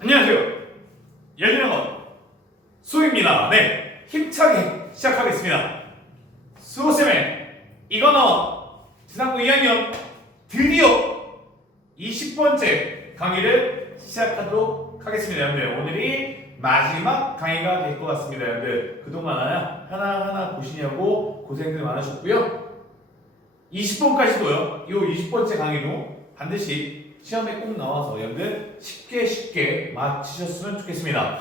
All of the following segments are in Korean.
안녕하세요. 열린학원 수입니다. 네, 힘차게 시작하겠습니다. 수호쌤의 이건어 지상고 2학년 드디어 20번째 강의를 시작하도록 하겠습니다. 여러분들 오늘이 마지막 강의가 될 것 같습니다. 여러분들 그동안 하나하나 보시냐고 고생들 많으셨고요. 20번까지도요. 이 20번째 강의도 반드시 시험에 꼭 나와서 여러분들 쉽게 쉽게 맞히셨으면 좋겠습니다.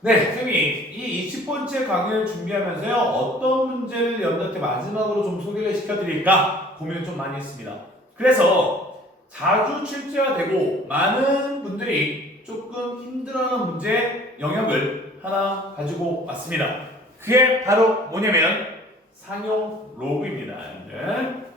네, 선생님이 이 20번째 강의를 준비하면서요. 어떤 문제를 여러분들한테 마지막으로 좀 소개를 시켜드릴까 고민을 좀 많이 했습니다. 그래서 자주 출제화되고 많은 분들이 조금 힘들어하는 문제 영역을 하나 가지고 왔습니다. 그게 바로 뭐냐면 상용 로그입니다. 여러분들.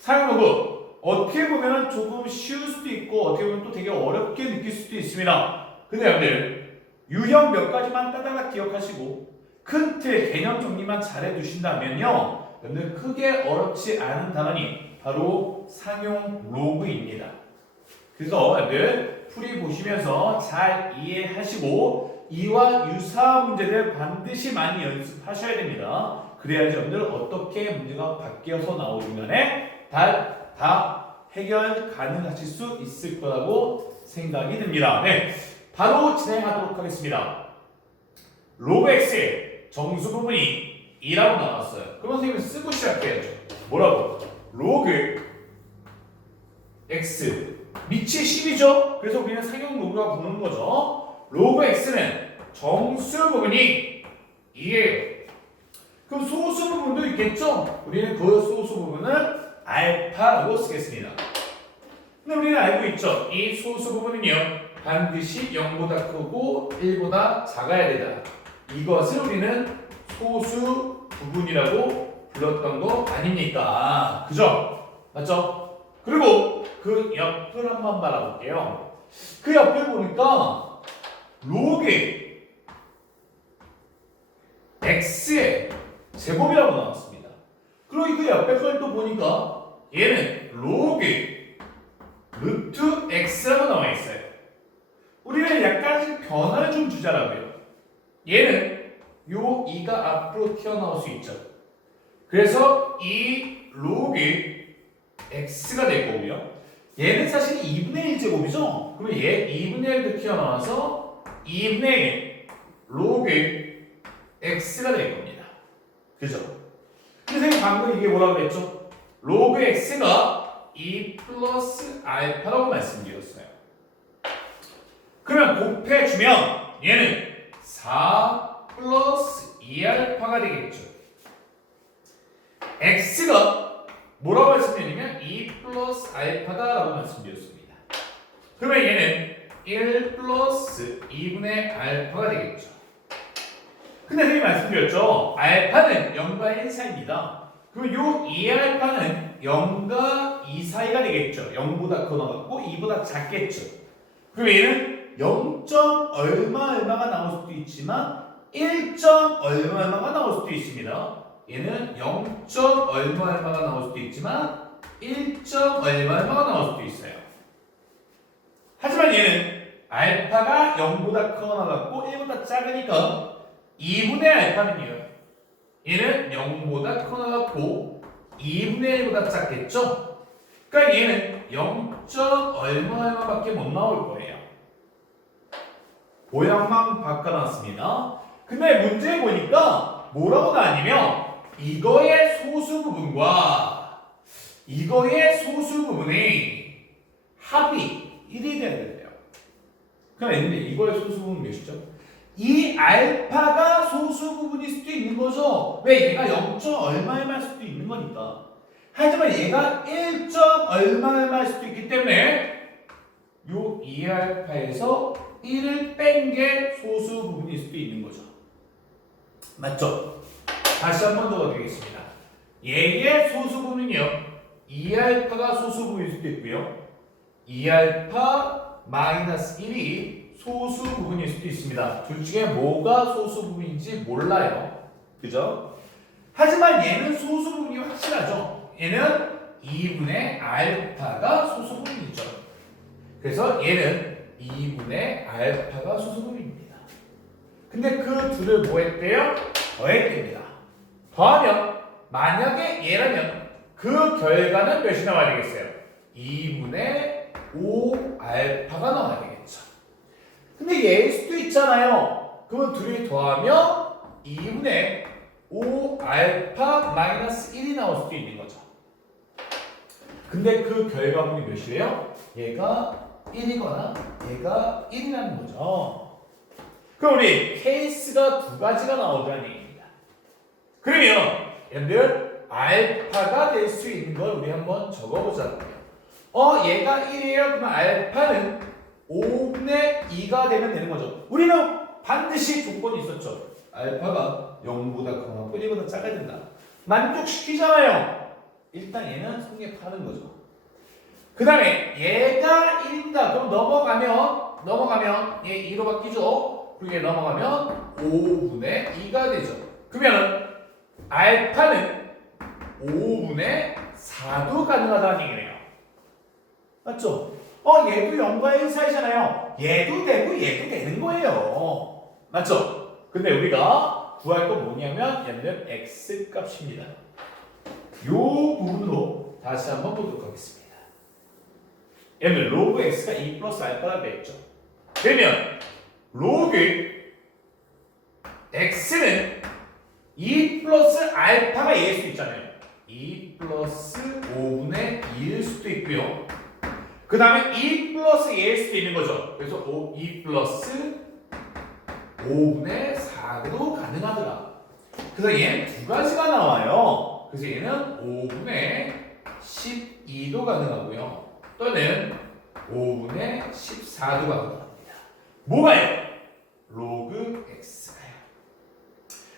사용 로그 어떻게 보면 조금 쉬울 수도 있고 어떻게 보면 또 되게 어렵게 느낄 수도 있습니다. 근데 여러분들 유형 몇 가지만 따다닥 기억하시고 큰 틀 개념 정리만 잘해 두신다면요. 여러분들 크게 어렵지 않은 단원이 바로 상용 로그입니다. 그래서 여러분들 풀이 보시면서 잘 이해하시고 이와 유사한 문제들 반드시 많이 연습하셔야 됩니다. 그래야지 여러분들 어떻게 문제가 바뀌어서 나오든 간에 다, 다 해결 가능하실 수 있을 거라고 생각이 듭니다. 네, 바로 진행하도록 하겠습니다. 로그 x의 정수 부분이 2라고 나왔어요. 그럼 선생님은 쓰고 시작해야죠. 뭐라고? 로그 x 밑이 10이죠? 그래서 우리는 상용 로그가 부르는 거죠. 로그 x는 정수 부분이 2예요. 그럼 소수 부분도 있겠죠? 우리는 그 소수 부분을 알파라고 쓰겠습니다. 근데 우리는 알고 있죠? 이 소수 부분은요, 반드시 0보다 크고 1보다 작아야 되다. 이것을 우리는 소수 부분이라고 불렀던 거 아닙니까? 그죠? 맞죠? 그리고 그 옆을 한번 바라볼게요. 그 옆을 보니까 로그 x의 제곱이라고 나왔습니다. 그리고 그 옆에 걸 또 보니까 얘는 로그 루트 x라고 나와 있어요. 우리는 약간씩 변화를 좀 주자라고요. 얘는 요 2가 앞으로 튀어나올 수 있죠. 그래서 이 로그 x가 될 거고요. 얘는 사실 2분의 1제곱이죠? 그러면 얘 2분의 1도 튀어나와서 2분의 1 로그 x가 될 겁니다. 그죠? 선생님 방금 이게 뭐라고 그랬죠? 로그 x가 2 플러스 알파라고 말씀드렸어요. 그러면 곱해주면 얘는 4 플러스 2알파가 되겠죠. x가 뭐라고 말씀드렸냐면 2 플러스 알파다라고 말씀드렸습니다. 그러면 얘는 1 플러스 2분의 알파가 되겠죠. 선생님 말씀드렸죠. 알파는 0과 1 사이입니다. 그럼 요 2알파는 0과 2 사이가 되겠죠. 0보다 커 나갔고 2보다 작겠죠. 그럼 얘는 0. 얼마 얼마가 나올 수도 있지만 1. 얼마 얼마가 나올 수도 있습니다. 얘는 0. 얼마 얼마가 나올 수도 있지만 1. 얼마 얼마가 나올 수도 있어요. 하지만 얘는 알파가 0보다 커 나갔고 1보다 작으니까 2분의 알파는요. 얘는 0보다 커 나갔고 2분의 1보다 작겠죠? 그러니까 얘는 0. 얼마 얼마밖에 못 나올 거예요. 모양만 바꿔놨습니다. 근데 문제 보니까 뭐라고 나뉘면 이거의 소수 부분과 이거의 소수 부분이 합이 1이 돼야 된대요. 그럼 근데 이거의 소수 부분 몇이죠? 이 알파가 소수 부분일 수도 있는 거죠. 왜 얘가 0. 얼마 얼마일 수도 있는 거니까. 하지만 얘가 1. 얼마 얼마일 수도 있기 때문에 요 2알파에서 1을 뺀 게 소수 부분일 수도 있는 거죠. 맞죠? 다시 한 번더 드리겠습니다. 얘의 소수 부분은요. 2알파가 소수 부분일 수도 있고요. 2알파 마이너스 1이 소수 부분일 수도 있습니다. 둘 중에 뭐가 소수 부분인지 몰라요. 그죠? 하지만 얘는 소수 부분이 확실하죠. 얘는 2분의 알파가 소수 부분이죠. 그래서 얘는 2분의 알파가 소수분입니다. 근데 그 둘을 뭐 했대요? 더했답니다. 더하면 만약에 얘라면 그 결과는 몇이 나와야 되겠어요? 2분의 5 알파가 나와야 되겠죠. 근데 얘일 수도 있잖아요. 그러면 둘이 더하면 2분의 5 알파 마이너스 1이 나올 수도 있는 거죠. 근데 그 결과물이 몇이래요? 얘가 1이거나 얘가 1이라는 거죠. 그럼 우리 케이스가 두 가지가 나오자는 얘기입니다. 그러면 얘들 알파가 될 수 있는 걸 우리 한번 적어보자고요. 어 얘가 1이에요. 그러면 알파는 5분의 2가 되면 되는 거죠. 우리는 반드시 조건이 있었죠. 알파가 0보다 크거나 뿌리보다 작아야 된다. 만족시키잖아요. 일단 얘는 성립하는 거죠. 그 다음에 얘가 1이다. 그럼 넘어가면 넘어가면 얘 2로 바뀌죠. 그리고 얘 넘어가면 5분의 2가 되죠. 그러면 알파는 5분의 4도 가능하다는 얘기네요. 맞죠? 어 얘도 0과 1 사이잖아요. 얘도 되고 얘도 되는 거예요. 맞죠? 근데 우리가 구할 건 뭐냐면 얘는 x 값입니다. 요 부분으로 다시 한번 보도록 하겠습니다. 얘는 로그 x가 2 플러스 알파라고 했죠. 그러면 로그 x는 2 플러스 알파가 얘일 수도 있잖아요. 2 플러스 5분의 2일 수도 있고요. 그 다음에 2 플러스 얘일 수도 있는 거죠. 그래서 5, 2 플러스 5분의 4도 가능하더라. 그래서 얘는 두 가지가 나와요. 그래서 얘는 5분의 12도 가능하고요. 또는 5분의 14도 가능합니다. 뭐가요? 로그 x가요.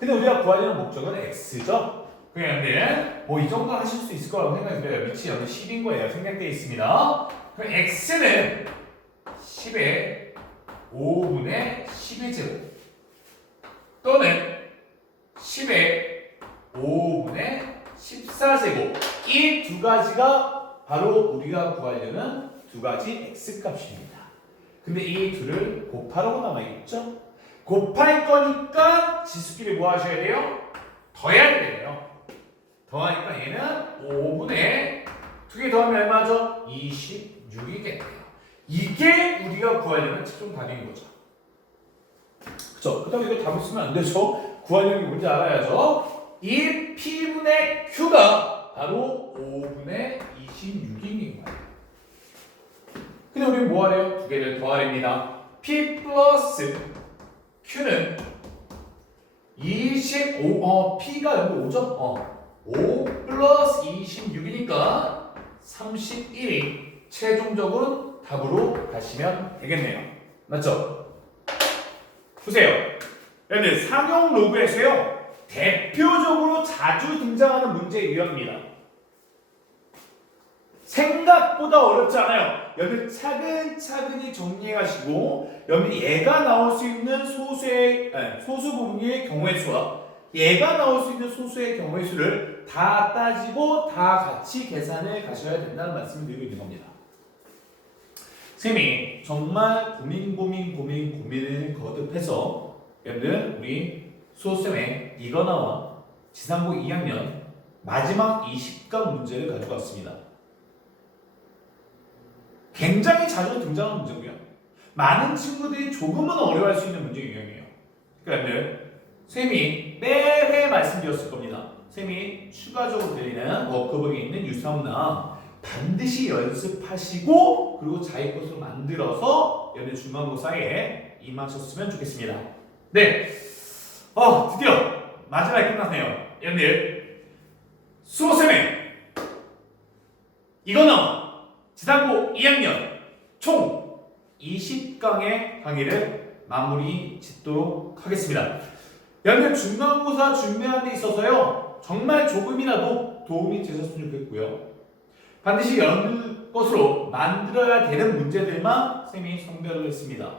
근데 우리가 구하려는 목적은 x죠. 그런데 뭐이 정도 하실 수 있을 거라고 생각이 들어요. 밑이 여기 10인 거예요. 생략되어 있습니다. 그럼 x는 10의 5분의 10의 제곱 또는 10의 5분의 14제곱 이 두 가지가 바로 우리가 구하려는 두 가지 x값입니다. 근데 이 둘을 곱하라고 나와 있죠? 곱할 거니까 지수끼리 뭐 하셔야 돼요? 더해야 돼요. 더하니까 얘는 5분의 두 개 더하면 얼마죠? 26이겠네요. 이게 우리가 구하려는 최종 답인 거죠. 그쵸? 그 다음 이거 답을 쓰면 안 되죠. 구하려는 게 뭔지 알아야죠. 이 P분의 Q가 바로 5분의 26인 거예요. 근데 우리는 뭐 하래요? 두 개를 더하랍니다. P 플러스 Q는 25, 어, P가 여기 5죠? 어, 5 플러스 26이니까 31이 최종적으로 답으로 가시면 되겠네요. 맞죠? 보세요. 여러분들 상용 로그에서요. 대표적으로 자주 등장하는 문제 유형입니다. 생각보다 어렵지 않아요. 여러분 차근차근히 정리해 가시고 여러분 얘가 나올 수 있는 소수의 아니, 소수 부분의 경우의 수와 얘가 나올 수 있는 소수의 경우의 수를 다 따지고 다 같이 계산을 가셔야 된다는 말씀을 드리고 있는 겁니다. 쌤이 정말 고민 고민 고민 고민을 거듭해서 여러분들 우리 수호쌤의 이거나와 지상고 2학년 마지막 20강 문제를 가지고 왔습니다. 굉장히 자주 등장하는 문제고요. 많은 친구들이 조금은 어려워할 수 있는 문제 유형이에요. 그러니까 쌤이 매회 말씀드렸을 겁니다. 쌤이 추가적으로 드리는 워크북에 있는 유사문항 반드시 연습하시고 그리고 자기 것으로 만들어서 연애 중간고사에 임하셨으면 좋겠습니다. 네, 어 드디어 마지막에 끝났네요. 연들 수호 쌤의 이거는 지상고 2학년 총 20강의 강의를 마무리 짓도록 하겠습니다. 연대 중간고사 준비하는 데 있어서요 정말 조금이라도 도움이 되셨으면 좋겠고요. 반드시 여러분들 것으로 만들어야 되는 문제들만 쌤이 선별을 했습니다.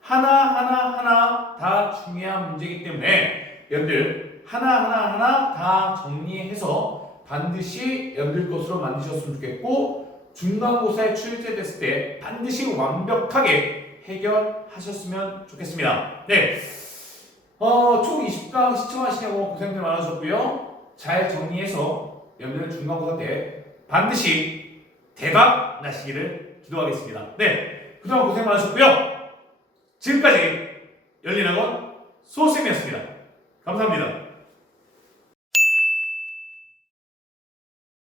하나 하나 하나 다 중요한 문제이기 때문에 여러분들 하나 하나 하나 다 정리해서 반드시 여러분들 것으로 만드셨으면 좋겠고 중간고사에 출제됐을 때 반드시 완벽하게 해결하셨으면 좋겠습니다. 네. 어, 총 20강 시청하시냐고 고생들 많으셨고요. 잘 정리해서 여러분들 중간고사 때 반드시 대박 나시기를 기도하겠습니다. 네. 그동안 고생 많으셨고요. 지금까지 열린 학원 소쌤이었습니다. 감사합니다.